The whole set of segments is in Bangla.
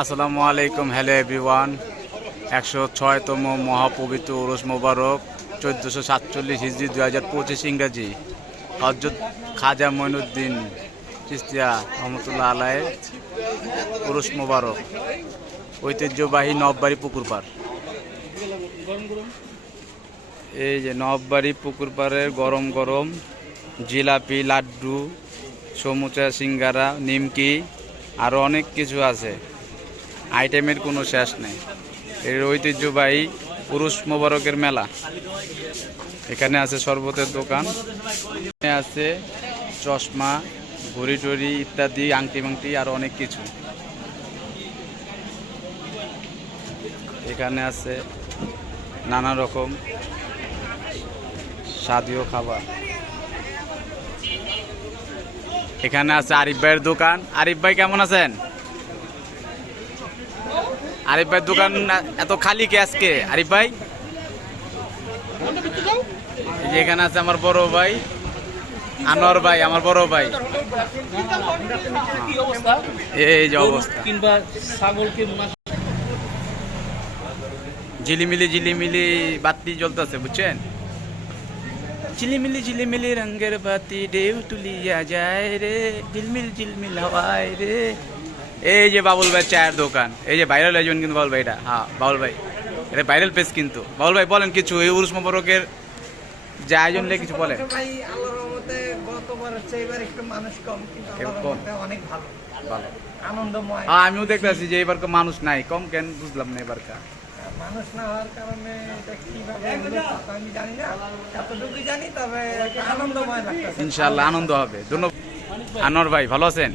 আসসালামু আলাইকুম, হ্যালো এভরিওয়ান। 106তম মহাপবিত্র উরুস মোবারক 1447 হিজরি 2025 ইংরাজি। হযরত খাজা মঈনুদ্দিন চিশতিয়া রহমতুল্লাহ আলাইহির উরুস মোবারক, ঐতিহ্যবাহী নববাড়ি পুকুর পাড়। এই যে নববাড়ি পুকুর পাড়ের গরম গরম জিলাপি, লাড্ডু, সমুচা, সিঙ্গারা, নিমকি আরও অনেক কিছু আছে। আইটেমের কোনো শেষ নেই। এর ঐতিহ্যবাহী উরুস মোবারকের মেলা। এখানে আছে শরবতের দোকান, এখানে আছে চশমা, ঘড়ি টড়ি ইত্যাদি, আংটি মাংটি আরও অনেক কিছু। এখানে আছে নানা রকম স্বাদীয় খাবার। এখানে আছে আরিফ ভাইয়ের দোকান। আরিফ ভাই কেমন আছেন? আরিফ ভাইয়ের দোকান এত খালি কে আজকে? আরিফ ভাই, এখানে আছে আমার বড় ভাই আনোয়ার ভাই, আমার বড় ভাই। এই যে অবস্থা, ঝিলিমিলি ঝিলিমিলি বাতি জ্বলতেছে, বুঝছেন? ঝিলিমিলি ঝিলিমিলি রঙের বাতি ঢেউ তুলিয়া যায় রে, ঝিলমিল ঝিলমিল হাওয়ায় রে। এই যে বাবুল ভাই চায়ের দোকান, এই যে ভাইরাল একজন কিন্তু বাবুল ভাই, এটা হ্যাঁ বাবুল ভাই, এটা ভাইরাল পেজ কিন্তু। বাবুল ভাই বলেন কিছু, এই উরুস মোবারকের যে আয়োজন নিয়ে কিছু বলেন। ভাই আল্লাহর রহমতে গতবার হচ্ছে এবার একটু মানুষ কম, কিন্তু আল্লাহর রহমতে অনেক ভালো ভালো আনন্দময়। আমিও দেখতেছি যে এবার মানুষ নাই, কম কেন বুঝলাম না এবারকার। মানুষ না হওয়ার কারণে এটা কিভাবে হলো তা আমি জানি না, এতটুকুই জানি, তবে একটা আনন্দময় লাগতেছে। ইনশাআল্লাহ আনন্দ হবে। ধন্যবাদ। আনোয়ার ভাই ভালো আছেন?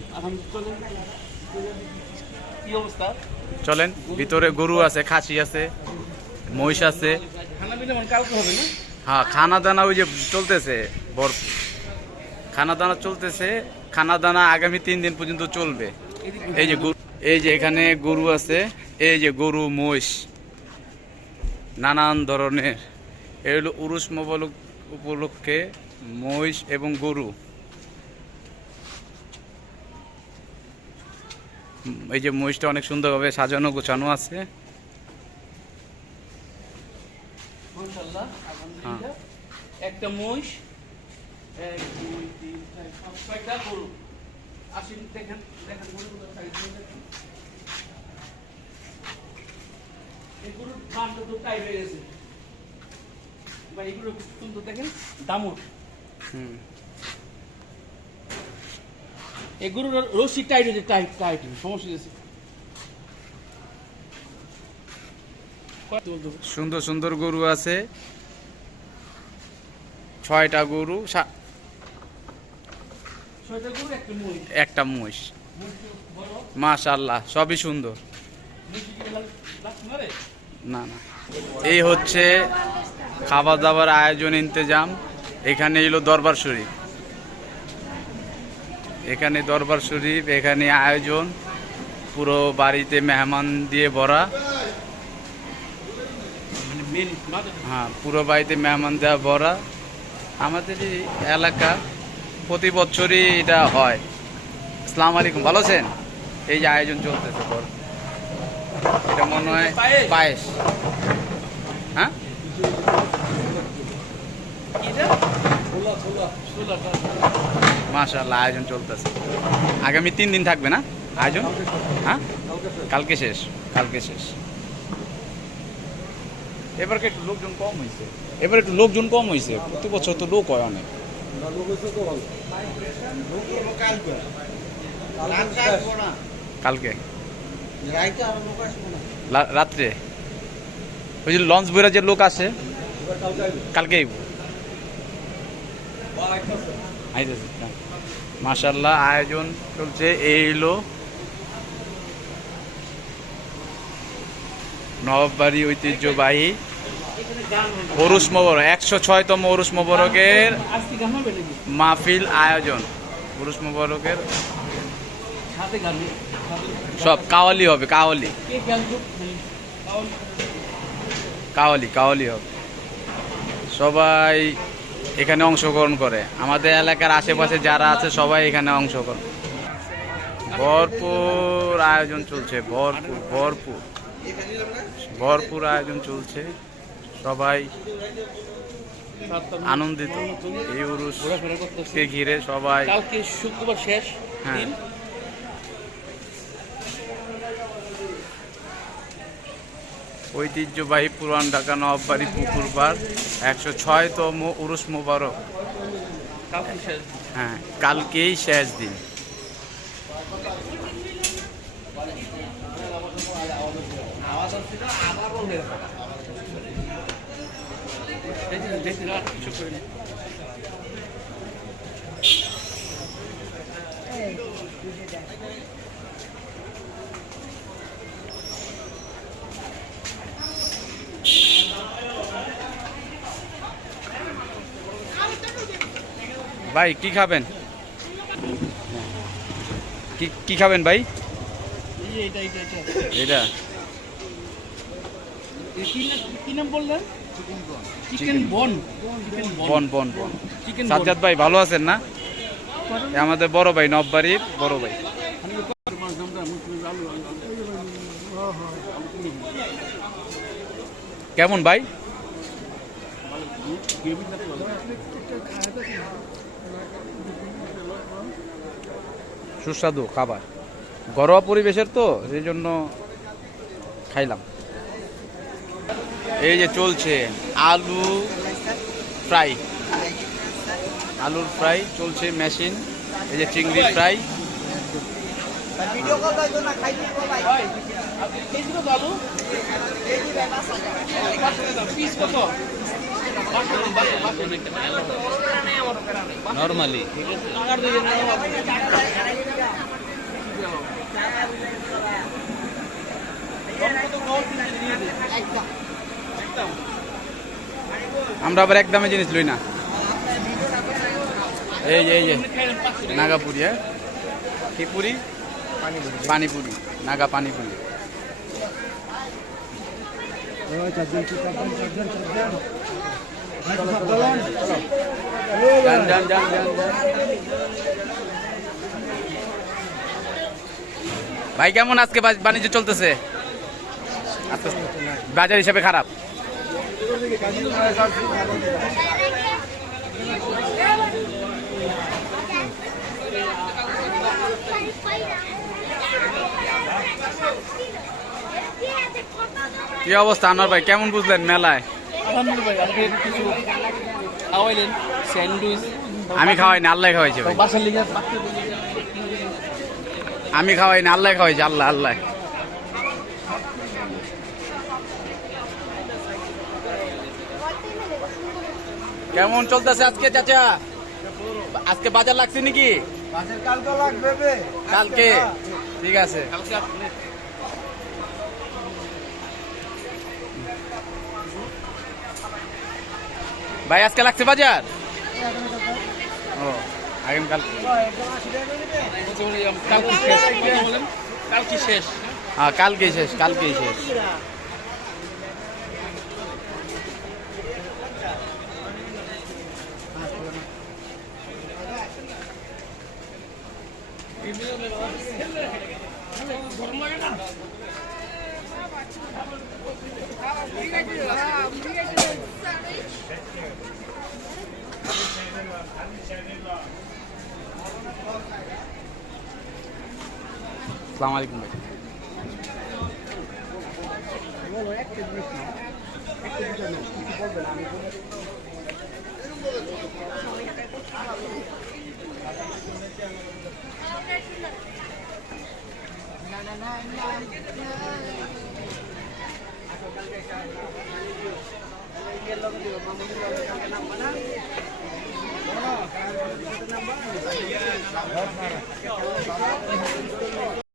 চলেন, ভিতরে গরু আছে, খাসি আছে, মহিষ আছে। হ্যাঁ, খানা দানা ওই যে চলতেছে, ভরপুর খানা দানা চলতেছে। খানা দানা আগামী 3 দিন পর্যন্ত চলবে। এই যে গরু, এই যে এখানে গরু আছে, এই যে গরু, মহিষ, নানান ধরনের। এই হলো উরুস মোবারক উপলক্ষে মহিষ এবং গরু। এই যে মহিষটা অনেক সুন্দরভাবে সাজানো গোছানো আছে। একটা মহিষ, 1 2 3 4 5টা গরু। আসেন দেখেন দেখেন গরুগুলো সাইজ দেখেন। এই গরুর কানটা তো টাইট হয়ে গেছে ভাই, এগুলো সুন্দর দেখেন, দামুর। এই গরুর রশি টাইট হয়েছে, টাইট টাইট সমস্যা হয়েছে। সুন্দর সুন্দর গরু আছে, 6টা গরু, 6টা গরু, একটা মহিষ। মাশাআল্লাহ, সবই সুন্দর। না না, এই হচ্ছে খাবার দাবার আয়োজন ইন্তজাম। এখানে এলো দরবার শরীফ, এখানে দরবার শরীফ, এখানে আয়োজন পুরো বাড়িতে মেহমান দিয়ে ভরা। হ্যাঁ, পুরো বাড়িতে মেহমান দেওয়া ভরা। আমাদের এই এলাকা প্রতি বছরই এটা হয়। আসসালামু আলাইকুম, ভালো আছেন? এই যে আয়োজন চলতেছে, এটা মনে হয় পায়েস। হ্যাঁ, মাশাআল্লাহ, আয়োজন চলতেছে। আগামী 3 দিন থাকবে না আয়োজন? হ্যাঁ, কালকে শেষ, কালকে শেষ। এবারকে একটু লোকজন কম হয়েছে, এবার একটু লোকজন কম হয়েছে। প্রতি বছর তো লোক হয় অনেক। কালকে রাত্রে ওই যে লঞ্চ বইরা যে লোক আসে, কালকে মাশাআল্লাহ আয়োজন চলছে। এই হলো নববাড়ি ঐতিহ্যবাহী উরুস মোবারক, 106তম উরুস মোবারকের মাহফিল আয়োজন। উরুস মোবারকের সব কাওয়ালি হবে, কাওয়ালি কাওয়ালি কাওয়ালি হবে। সবাই এখানে অংশগ্রহণ করে, আমাদের এলাকার আশেপাশে যারা আছে সবাই এখানে অংশগ্রহণ। ভরপুর আয়োজন চলছে, ভরপুর ভরপুর ভরপুর আয়োজন চলছে। সবাই আনন্দিত এই উরুসকে ঘিরে সবাই। কালকে শুক্রবার শেষ হ্যাঁ। দিন। ঐতিহ্যবাহী পুরান ঢাকা নবাববাড়ি পুকুর পাড় 106তম উরুস মোবারক। কালকে শেষ। হ্যাঁ, কালকেই শেষ দিন। ভাই কি খাবেন? কি খাবেন ভাই? এটা কি নাম বললেন? চিকেন বন। বন বন বন। সাজ্জাদ ভাই ভালো আছেন না? এ আমাদের বড় ভাই, নববাড়ির বড় ভাই। কেমন ভাই? সুস্বাদু খাবার, ঘরোয়া পরিবেশের তো সেই জন্য খাইলাম। এই যে চলছে আলু ফ্রাই, আলুর ফ্রাই চলছে মেশিন। এই যে চিংড়ি ফ্রাই। নরমালি আমরা আবার একদমে জিনিস লই না। এই যে নাগাপুরি। হ্যাঁ, কি পুরি? পানিপুরি, নাগা পানিপুরি। ভাই কেমন আজকে বাণিজ্য চলতেছে? বাজার হিসাবে খারাপ? কি অবস্থা আনোয়ার ভাই, কেমন বুঝলেন মেলায়? আলহামদুলিল্লাহ, আপনি কিছু খাওয়াইলেন স্যান্ডউইচ। আমি খাওয়াইনি, আল্লাহ খাওয়াইছে ভাই। বাসার লিগে আমি খাওয়াইনি, আল্লাহ খাওয়াইছে। আল্লাহ আল্লাহ। কেমন চলতেছে আজকে চাচা? আজকে বাজার লাগছে নাকি? কালকে ঠিক আছে। ভাই আজকে লাগছে বাজার? ও আগামীকাল। কালকে শেষ। হ্যাঁ কালকেই শেষ, কালকেই শেষ। আসসালামু আলাইকুম ভাই।